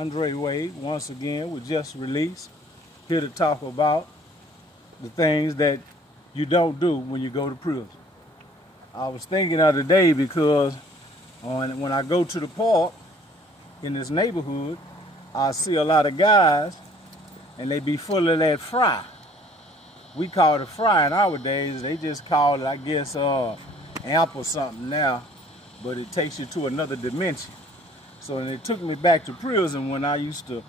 Andre Wade, once again, was just released, here to talk about the things that you don't do when you go to prison. I was thinking of the day because when I go to the park in this neighborhood, I see a lot of guys and they be full of that fry. We call it fry in our days. They just call it, I guess, amp or something now, but it takes you to another dimension. So it took me back to prison when I used to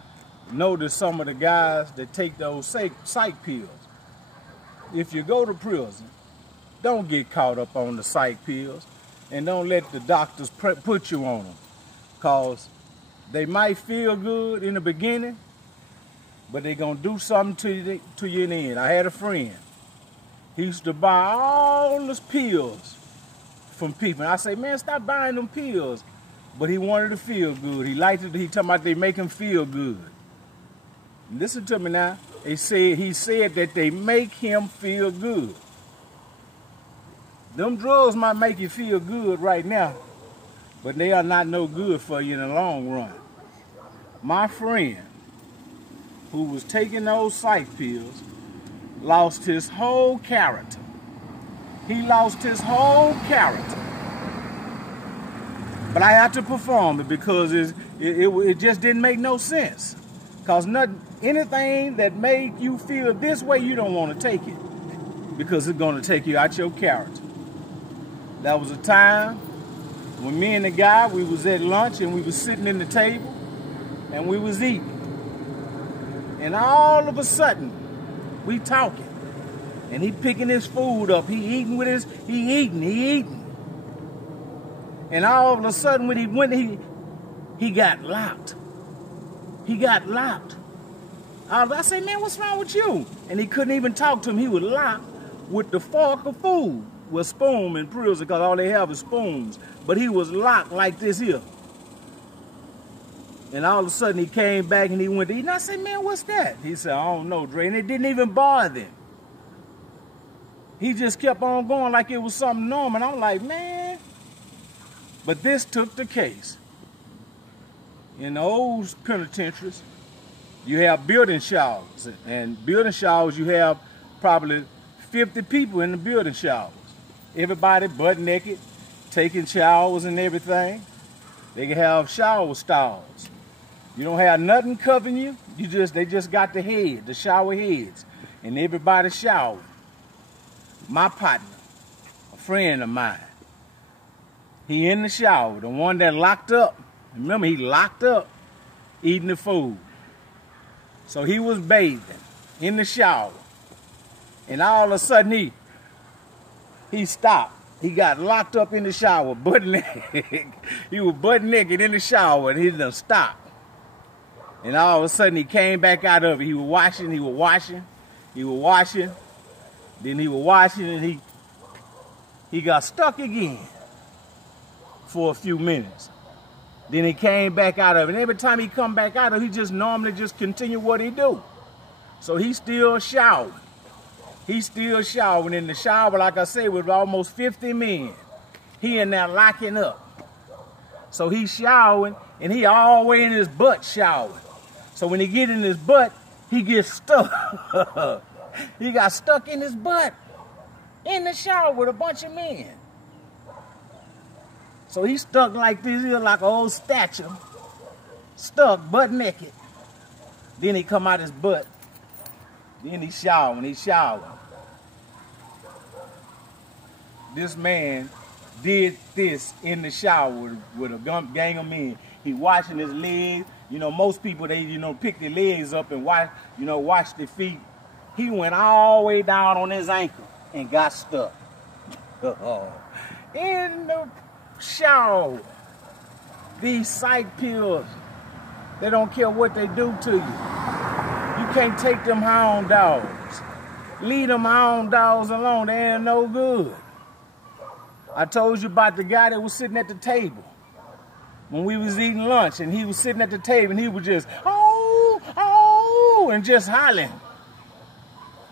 notice some of the guys that take those psych pills. If you go to prison, don't get caught up on the psych pills and don't let the doctors put you on them, because they might feel good in the beginning, but they're going to do something to you in the end. I had a friend. He used to buy all those pills from people. And I say, man, stop buying them pills. But he wanted to feel good. He liked it. He talking about they make him feel good. Listen to me now. He said that they make him feel good. Them drugs might make you feel good right now, but they are not no good for you in the long run. My friend, who was taking those psych pills, lost his whole character. He lost his whole character. But I had to perform it because it just didn't make no sense. Because anything that made you feel this way, you don't want to take it, because it's going to take you out your character. That was a time when me and the guy, we was at lunch and we was sitting in the table and we was eating. And all of a sudden, we talking. And he picking his food up. He eating. And all of a sudden, when he went, he got locked. He got locked. I said, man, what's wrong with you? And he couldn't even talk to him. He was locked with the fork of food. With a spoon in prison, because all they have is spoons. But he was locked like this here. And all of a sudden, he came back and he went to eat. And I said, man, what's that? He said, I don't know, Dre. And it didn't even bother him. He just kept on going like it was something normal. And I'm like, man. But this took the case. In the old penitentiaries, you have building showers. And building showers, you have probably 50 people in the building showers. Everybody butt naked, taking showers and everything. They can have shower stalls. You don't have nothing covering you. They just got the shower heads, and everybody shower. My partner, a friend of mine, he in the shower, the one that locked up. Remember, he locked up eating the food. So he was bathing in the shower. And all of a sudden he stopped. He got locked up in the shower, butt naked. He was butt naked in the shower, and he done stopped. And all of a sudden he came back out of it. He was washing. Then he was washing, and he got stuck again for a few minutes. Then he came back out of it. And every time he come back out of it, he just normally just continue what he do. So he still showering. He's still showering in the shower, like I say, with almost 50 men. He in there locking up. So he's showering, and he always in his butt showering. So when he get in his butt, he gets stuck. He got stuck in his butt in the shower with a bunch of men. So he's stuck like this here, like an old statue, stuck butt naked. Then he come out his butt. Then he's showering. This man did this in the shower with a gang of men. He washing his legs. You know, most people, they, pick their legs up and wash their feet. He went all the way down on his ankle and got stuck. In the shower. These psych pills, they don't care what they do to you. You can't take them hound dogs. Leave them hound dogs alone. They ain't no good. I told you about the guy that was sitting at the table when we was eating lunch, and he was sitting at the table and he was just, oh, and just hollering.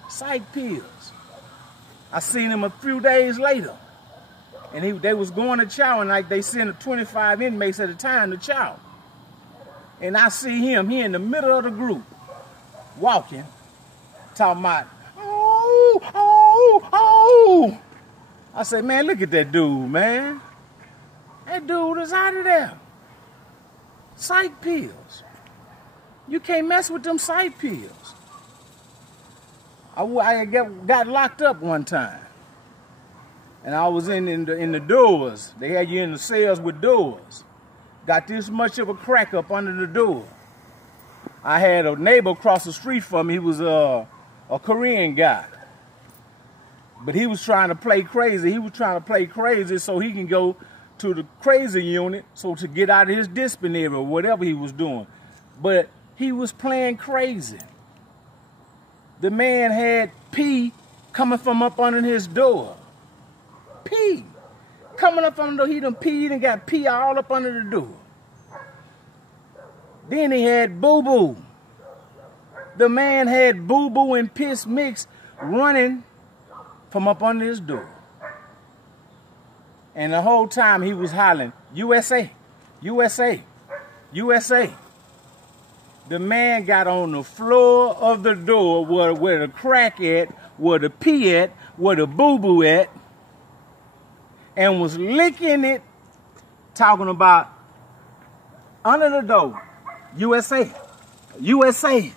Psych pills. I seen him a few days later, and they was going to chow, and like they sent 25 inmates at a time to chow. And I see him, he in the middle of the group, walking, talking about, oh, oh, oh. I say, man, look at that dude, man. That dude is out of there. Psych pills. You can't mess with them psych pills. I got locked up one time. And I was in the doors. They had you in the cells with doors. Got this much of a crack up under the door. I had a neighbor across the street from me. He was a Korean guy. But he was trying to play crazy. He was trying to play crazy so he can go to the crazy unit so to get out of his disciplinary or whatever he was doing. But he was playing crazy. The man had pee coming from up under his door. Pee. Coming up under the door. He done peed and got pee all up under the door. Then he had boo-boo. The man had boo-boo and piss mix running from up under his door. And the whole time he was hollering, USA, USA, USA. The man got on the floor of the door where the crack at, where the pee at, where the boo-boo at, and was licking it, talking about under the door, USA, USA,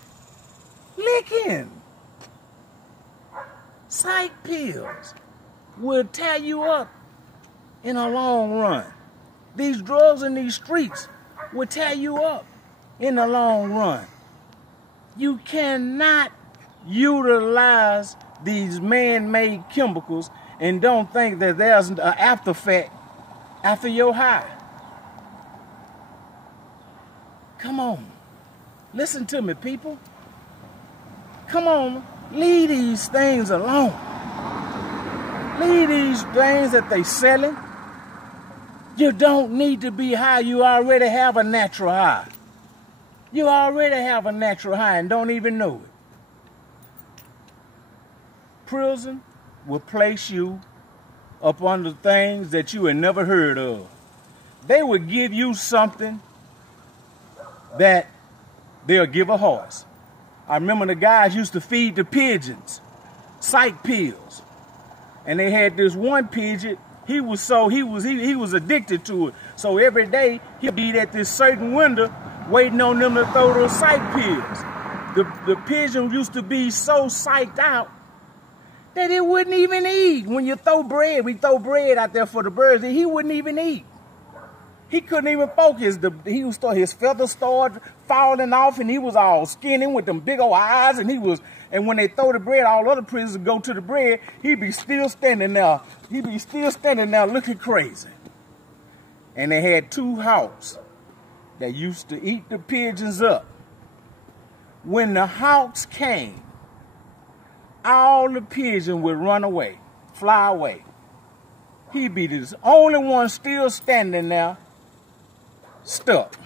licking. Psych pills will tear you up in a long run. These drugs in these streets will tear you up in the long run. You cannot utilize these man-made chemicals and don't think that there's an after effect after your high. Come on. Listen to me, people. Come on. Leave these things alone. Leave these things that they selling. You don't need to be high. You already have a natural high. You already have a natural high and don't even know it. Prison will place you up under things that you had never heard of. They will give you something that they'll give a horse. I remember the guys used to feed the pigeons psych pills. And they had this one pigeon, he was addicted to it. So every day he'd be at this certain window waiting on them to throw those psych pills. The pigeon used to be so psyched out that it wouldn't even eat. When you throw bread, we throw bread out there for the birds, and he wouldn't even eat. He couldn't even focus. His feathers started falling off, and he was all skinny with them big old eyes. And when they throw the bread, all other prisoners go to the bread. He'd be still standing there. He'd be still standing there looking crazy. And they had two hawks that used to eat the pigeons up. When the hawks came, all the pigeons would run away, fly away. He'd be the only one still standing there, stuck.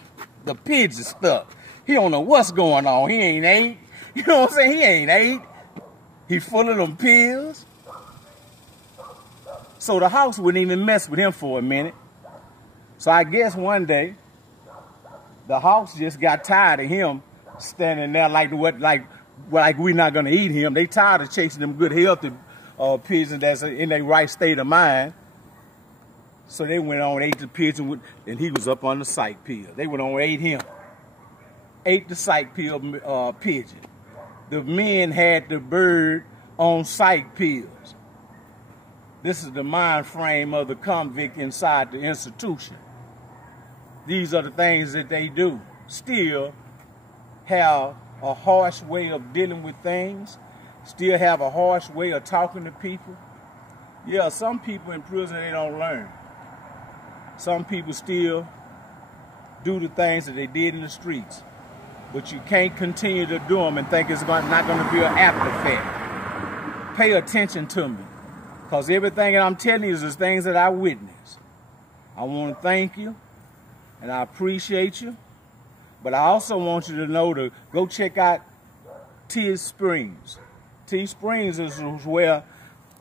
The pigeon stuck. He don't know what's going on. He ain't ate. You know what I'm saying? He ain't ate. He full of them pills. So the hawks wouldn't even mess with him for a minute. So I guess one day, the hawks just got tired of him standing there like we're not gonna eat him. They tired of chasing them good healthy pigeons that's in their right state of mind. So they went on and ate the pigeon, and he was up on the psych pill. They went on and ate him. Ate the psych pill pigeon. The men had the bird on psych pills. This is the mind frame of the convict inside the institution. These are the things that they do. Still have a harsh way of dealing with things. Still have a harsh way of talking to people. Yeah, some people in prison, they don't learn. Some people still do the things that they did in the streets. But you can't continue to do them and think it's not going to be an after effect. Pay attention to me. Because everything that I'm telling you is things that I witnessed. I want to thank you. And I appreciate you. But I also want you to know to go check out T Springs. T Springs is where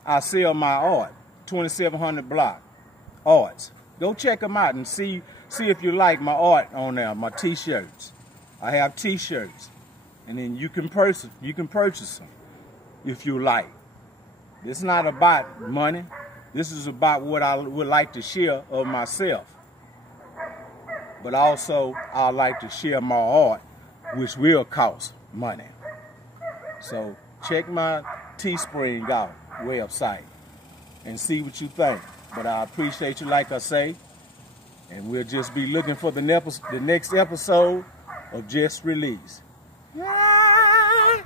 I sell my art. 2700 block arts. Go check them out and see if you like my art on there, my t-shirts. I have t-shirts, and then you can purchase them if you like. It's not about money. This is about what I would like to share of myself. But also, I like to share my art, which will cost money. So check my Teespring out website and see what you think. But I appreciate you, like I say, and we'll just be looking for the next episode of Just Release. Yeah.